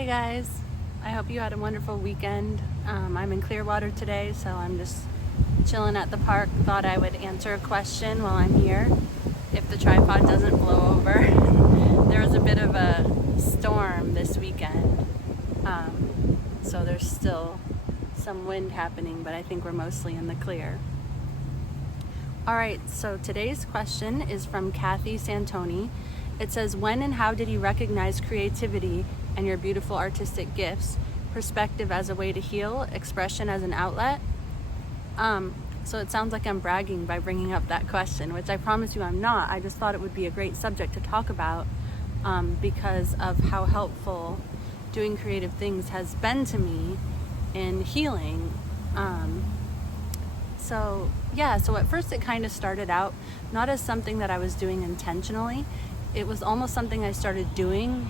Hey guys, I hope you had a wonderful weekend. I'm in Clearwater today, so I'm just chilling at the park. Thought I would answer a question while I'm here, if the tripod doesn't blow over. There was a bit of a storm this weekend, so there's still some wind happening, but I think we're mostly in the clear. Alright, so today's question is from Kathy Santoni. It says, when and how did you recognize creativity and your beautiful artistic gifts, perspective as a way to heal, expression as an outlet? So it sounds like I'm bragging by bringing up that question, which I promise you I'm not. I just thought it would be a great subject to talk about because of how helpful doing creative things has been to me in healing. So at first it kind of started out not as something that I was doing intentionally. It was almost something I started doing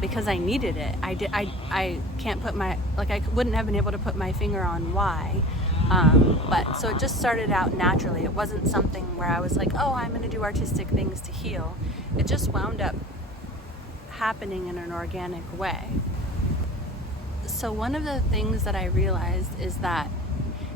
because I needed it. I can't put I wouldn't have been able to put my finger on why. But so it just started out naturally. It wasn't something where I was like, oh, I'm going to do artistic things to heal. It just wound up happening in an organic way. So one of the things that I realized is that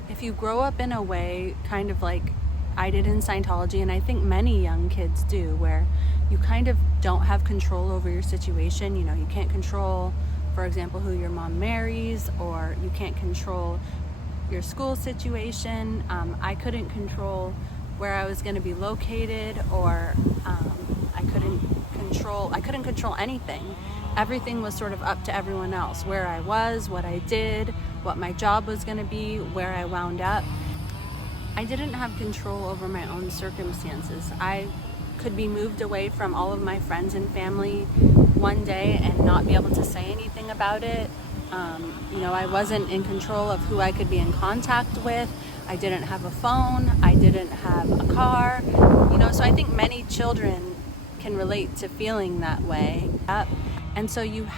if you grow up in a way kind of like I did in Scientology, and I think many young kids do, where you kind of don't have control over your situation. You know, you can't control, for example, who your mom marries, or you can't control your school situation. I couldn't control where I was going to be located, or I couldn't control anything. Everything was sort of up to everyone else. Where I was, what I did, what my job was going to be, where I wound up. I didn't have control over my own circumstances. I could be moved away from all of my friends and family one day and not be able to say anything about it. I wasn't in control of who I could be in contact with. I didn't have a phone. I didn't have a car. So I think many children can relate to feeling that way. And so you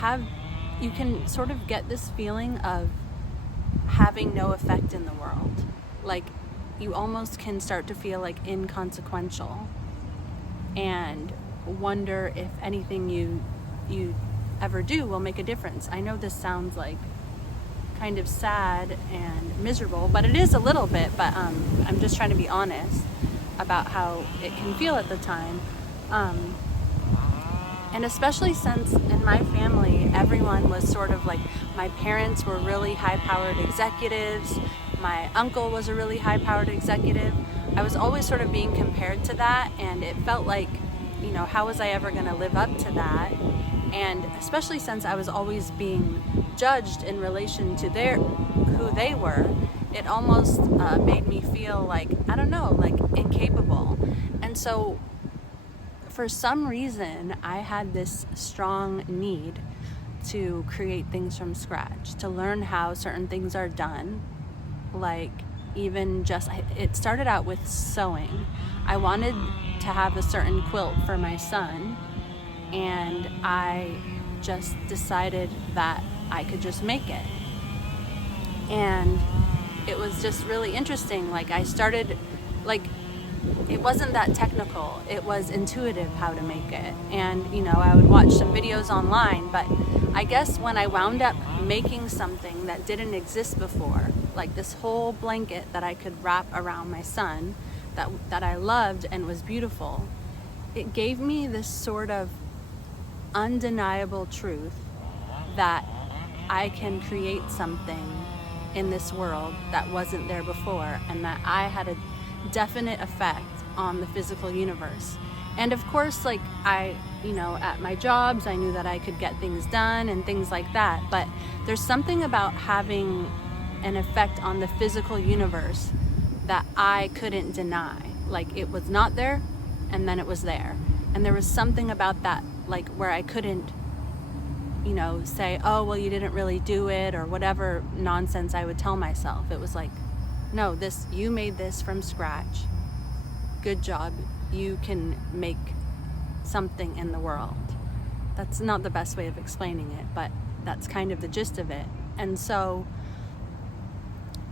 can sort of get this feeling of having no effect in the world. Like, you almost can start to feel like inconsequential and wonder if anything you ever do will make a difference. I know this sounds like kind of sad and miserable, but it is a little bit, but I'm just trying to be honest about how it can feel at the time. And especially since in my family, everyone was sort of like, my parents were really high-powered executives. My uncle was a really high-powered executive. I was always sort of being compared to that, and it felt like, how was I ever going to live up to that? And especially since I was always being judged in relation to who they were, it almost made me feel like, I don't know, like incapable. And so for some reason, I had this strong need to create things from scratch, to learn how certain things are done. Like, even just, it started out with sewing. I wanted to have a certain quilt for my son, and I just decided that I could just make it. And it was just really interesting. Like, I started, it wasn't that technical. It was intuitive how to make it. And, I would watch some videos online, but I guess when I wound up making something that didn't exist before, like this whole blanket that I could wrap around my son, that I loved and was beautiful, it gave me this sort of undeniable truth that I can create something in this world that wasn't there before, and that I had a definite effect on the physical universe. And of course, at my jobs, I knew that I could get things done and things like that, but there's something about having an effect on the physical universe that I couldn't deny. Like, it was not there, and then it was there. And there was something about that, like, where I couldn't, say, oh, well, you didn't really do it, or whatever nonsense I would tell myself. It was like, no, you made this from scratch. Good job. You can make something in the world. That's not the best way of explaining it, but that's kind of the gist of it. And so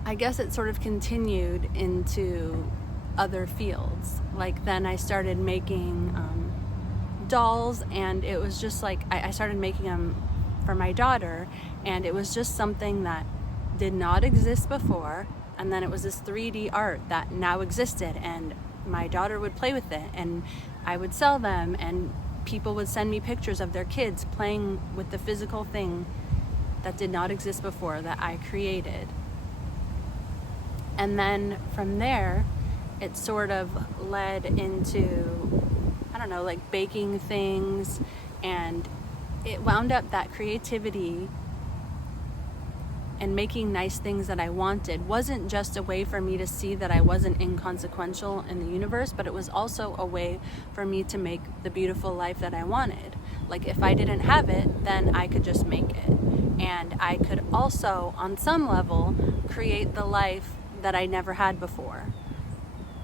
I guess it sort of continued into other fields. Like, then I started making dolls, and it was just like I started making them for my daughter, and it was just something that did not exist before, and then it was this 3D art that now existed, and my daughter would play with it, and I would sell them, and people would send me pictures of their kids playing with the physical thing that did not exist before that I created. And then from there, it sort of led into, I don't know, like baking things, and it wound up that creativity and making nice things that I wanted wasn't just a way for me to see that I wasn't inconsequential in the universe, but it was also a way for me to make the beautiful life that I wanted. Like if I didn't have it, then I could just make it. And I could also, on some level, create the life that I never had before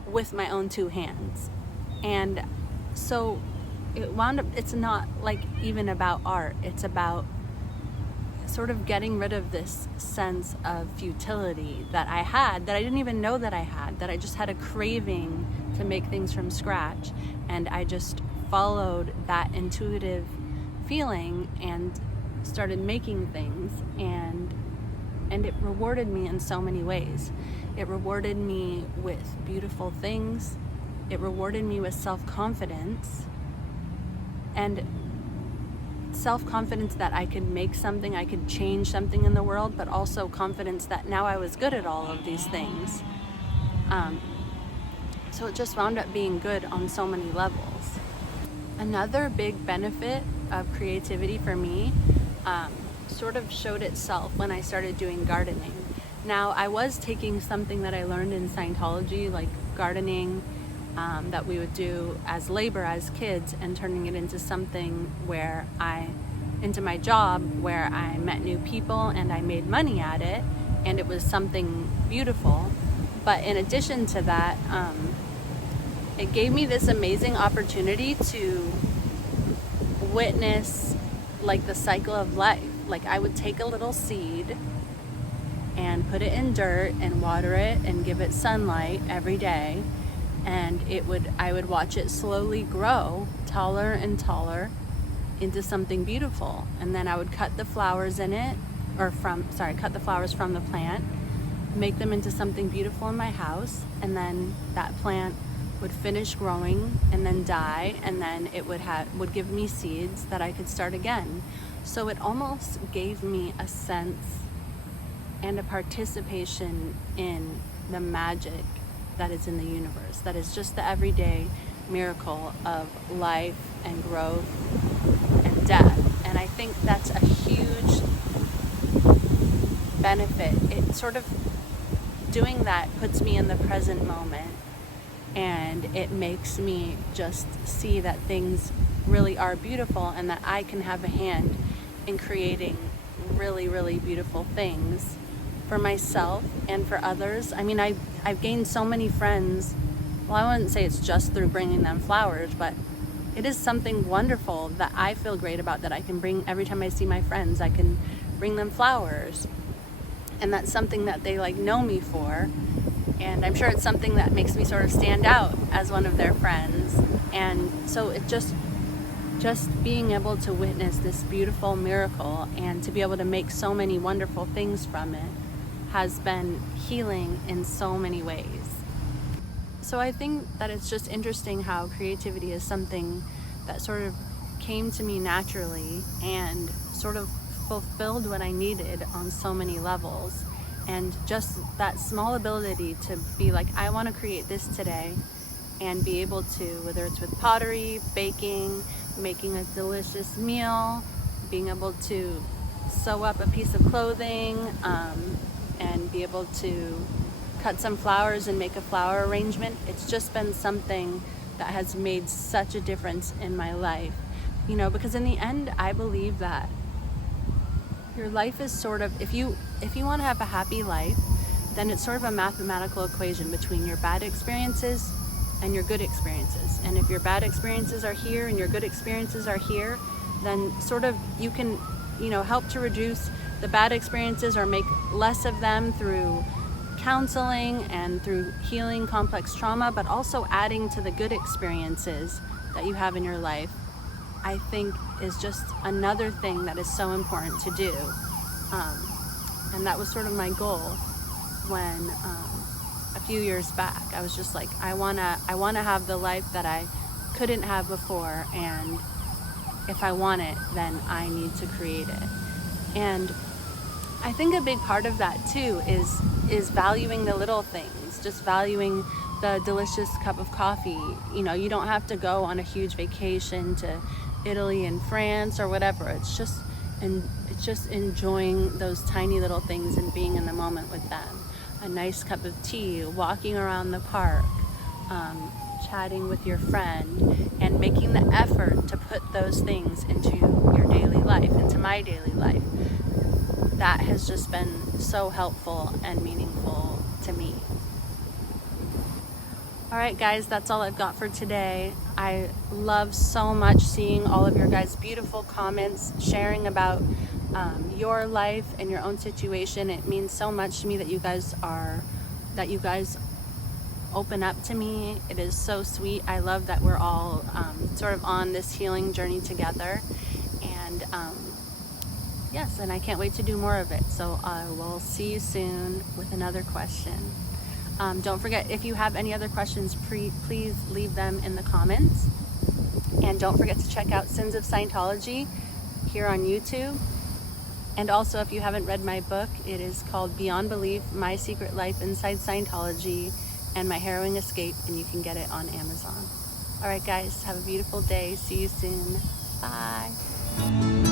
with my own two hands. And so it wound up, it's not like even about art, it's about sort of getting rid of this sense of futility that I had, that I didn't even know that I had, that I just had a craving to make things from scratch. And I just followed that intuitive feeling and started making things, and it rewarded me in so many ways. It rewarded me with beautiful things. It rewarded me with self-confidence, and self-confidence that I could make something, I could change something in the world, but also confidence that now I was good at all of these things. So it just wound up being good on so many levels. Another big benefit of creativity for me sort of showed itself when I started doing gardening. Now, I was taking something that I learned in Scientology, like gardening, that we would do as labor as kids, and turning it into something into my job where I met new people and I made money at it, and it was something beautiful. But in addition to that, it gave me this amazing opportunity to witness like the cycle of life. Like I would take a little seed and put it in dirt and water it and give it sunlight every day, and I would watch it slowly grow taller and taller into something beautiful. And then I would cut the flowers cut the flowers from the plant, make them into something beautiful in my house, and then that plant would finish growing and then die, and then it would give me seeds that I could start again. So it almost gave me a sense and a participation in the magic that is in the universe, that is just the everyday miracle of life and growth and death. And I think that's a huge benefit. It sort of, doing that puts me in the present moment, and it makes me just see that things really are beautiful, and that I can have a hand in creating really, really beautiful things for myself and for others. I mean, I've gained so many friends. Well, I wouldn't say it's just through bringing them flowers, but it is something wonderful that I feel great about, that I can bring every time I see my friends. I can bring them flowers, and that's something that they know me for. And I'm sure it's something that makes me sort of stand out as one of their friends. And so it just being able to witness this beautiful miracle and to be able to make so many wonderful things from it has been healing in so many ways. So I think that it's just interesting how creativity is something that sort of came to me naturally and sort of fulfilled what I needed on so many levels. And just that small ability to be like, I want to create this today, and be able to, whether it's with pottery, baking, making a delicious meal, being able to sew up a piece of clothing, and be able to cut some flowers and make a flower arrangement. It's just been something that has made such a difference in my life, because in the end, I believe that your life is sort of, if you want to have a happy life, then it's sort of a mathematical equation between your bad experiences and your good experiences. And if your bad experiences are here and your good experiences are here, then sort of you can, help to reduce the bad experiences or make less of them through counseling and through healing complex trauma, but also adding to the good experiences that you have in your life I think is just another thing that is so important to do. And that was sort of my goal when a few years back. I was just like, I wanna have the life that I couldn't have before, and if I want it, then I need to create it. And I think a big part of that too is valuing the little things, just valuing the delicious cup of coffee. You know, you don't have to go on a huge vacation to Italy and France or whatever. It's just enjoying those tiny little things and being in the moment with them. A nice cup of tea, walking around the park, chatting with your friend, and making the effort to put those things into your daily life, into my daily life. That has just been so helpful and meaningful to me. All right, guys, that's all I've got for today. I love so much seeing all of your guys' beautiful comments, sharing about your life and your own situation. It means so much to me that you guys open up to me. It is so sweet. I love that we're all sort of on this healing journey together. And yes, and I can't wait to do more of it. So I will see you soon with another question. Don't forget, if you have any other questions, please leave them in the comments. And don't forget to check out Sins of Scientology here on YouTube. And also, if you haven't read my book, it is called Beyond Belief, My Secret Life Inside Scientology and My Harrowing Escape, and you can get it on Amazon. All right, guys, have a beautiful day. See you soon. Bye.